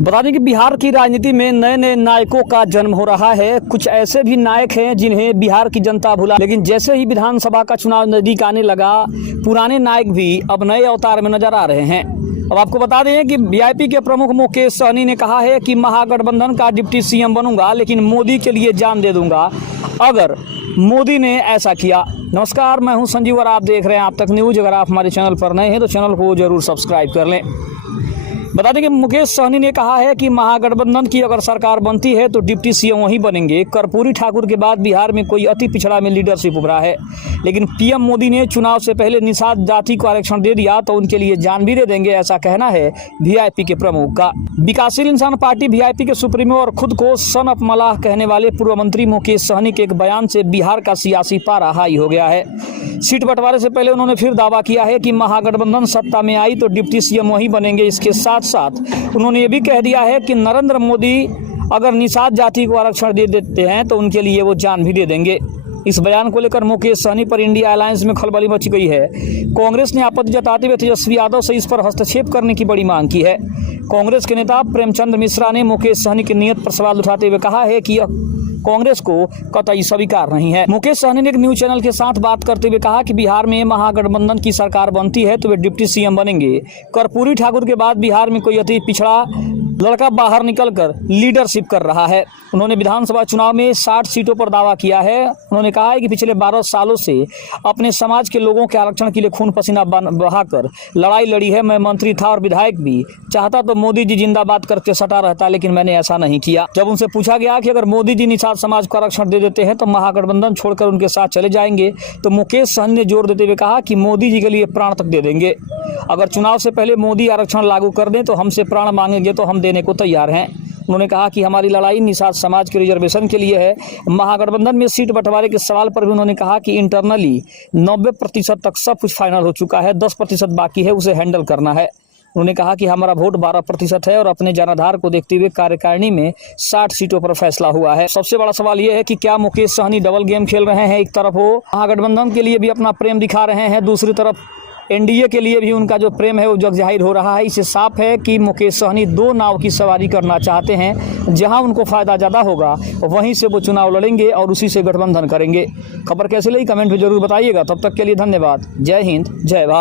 बता दें कि बिहार की राजनीति में नए नए नायकों का जन्म हो रहा है। कुछ ऐसे भी नायक हैं जिन्हें बिहार की जनता भुला, लेकिन जैसे ही विधानसभा का चुनाव नजदीक आने लगा, पुराने नायक भी अब नए अवतार में नजर आ रहे हैं। अब आपको बता दें कि वीआईपी के प्रमुख मुकेश सहनी ने कहा है कि महागठबंधन का डिप्टी सीएम बनूंगा, लेकिन मोदी के लिए जान दे दूंगा अगर मोदी ने ऐसा किया। नमस्कार, मैं हूं संजीव और आप देख रहे हैं आप तक न्यूज। अगर आप हमारे चैनल पर नए हैं तो चैनल को जरूर सब्सक्राइब कर लें। बता दें कि मुकेश सहनी ने कहा है कि महागठबंधन की अगर सरकार बनती है तो डिप्टी सीएम वही बनेंगे। कर्पूरी ठाकुर के बाद बिहार में कोई अति पिछड़ा में लीडरशिप उभरा है, लेकिन पीएम मोदी ने चुनाव से पहले निषाद जाति को आरक्षण दे दिया तो उनके लिए जान भी दे देंगे, ऐसा कहना है वीआईपी के प्रमुख का। विकासशील इंसान पार्टी वीआईपी के सुप्रीमो और खुद को सन ऑफ मलाह कहने वाले पूर्व मंत्री मुकेश सहनी के एक बयान से बिहार का सियासी पारा हाई हो गया है। सीट बंटवारे से पहले उन्होंने फिर दावा किया है कि महागठबंधन सत्ता में आई तो डिप्टी सीएम वही बनेंगे। इसके साथ साथ उन्होंने ये भी कह दिया है कि नरेंद्र मोदी अगर निषाद जाति को आरक्षण दे देते हैं तो उनके लिए वो जान भी दे देंगे। इस बयान को लेकर मुकेश सहनी पर इंडिया अलायंस में खलबली मच गई है। कांग्रेस ने आपत्ति जताते हुए तेजस्वी यादव से इस पर हस्तक्षेप करने की बड़ी मांग की है। कांग्रेस के नेता प्रेमचंद मिश्रा ने मुकेश सहनी की नीयत पर सवाल उठाते हुए कहा है कि कांग्रेस को कतई स्वीकार नहीं है। मुकेश सहनी ने एक न्यूज चैनल के साथ बात करते हुए कहा कि बिहार में महागठबंधन की सरकार बनती है तो वे डिप्टी सीएम बनेंगे। कर्पूरी ठाकुर के बाद बिहार में कोई अति पिछड़ा लड़का बाहर निकलकर लीडरशिप कर रहा है। उन्होंने विधानसभा चुनाव में 60 सीटों पर दावा किया है। उन्होंने कहा है कि पिछले 12 सालों से अपने समाज के लोगों के आरक्षण के लिए खून पसीना बहाकर लड़ाई लड़ी है। मैं मंत्री था और विधायक भी, चाहता तो मोदी जी जिंदाबाद करके सटा रहता, लेकिन मैंने ऐसा नहीं किया। जब उनसे पूछा गया कि अगर मोदी जी निषाद समाज को आरक्षण दे देते हैं तो महागठबंधन छोड़कर उनके साथ चले जाएंगे, तो मुकेश सहनी ने जोर देते हुए कहा कि मोदी जी के लिए प्राण तक दे देंगे। अगर चुनाव से पहले मोदी आरक्षण लागू कर दें तो हमसे प्राण मांगेंगे तो हम देने को तैयार हैं। उन्होंने कहा कि हमारी लड़ाई निषाद समाज के रिजर्वेशन के लिए है। महागठबंधन में सीट बंटवारे के सवाल पर भी उन्होंने कहा कि इंटरनली 90% तक सब कुछ फाइनल हो चुका है, 10% बाकी है, उसे हैंडल करना है। उन्होंने कहा कि हमारा वोट 12% है और अपने जनाधार को देखते हुए कार्यकारिणी में 60 सीटों पर फैसला हुआ है। सबसे बड़ा सवाल यह है कि क्या मुकेश सहनी डबल गेम खेल रहे हैं। एक तरफ वो महागठबंधन के लिए भी अपना प्रेम दिखा रहे हैं, दूसरी तरफ एनडीए के लिए भी उनका जो प्रेम है वो जग जाहिर हो रहा है। इससे साफ है कि मुकेश सहनी दो नाव की सवारी करना चाहते हैं। जहां उनको फायदा ज़्यादा होगा वहीं से वो चुनाव लड़ेंगे और उसी से गठबंधन करेंगे। खबर कैसे लगी कमेंट में जरूर बताइएगा। तब तक के लिए धन्यवाद। जय हिंद, जय भारत।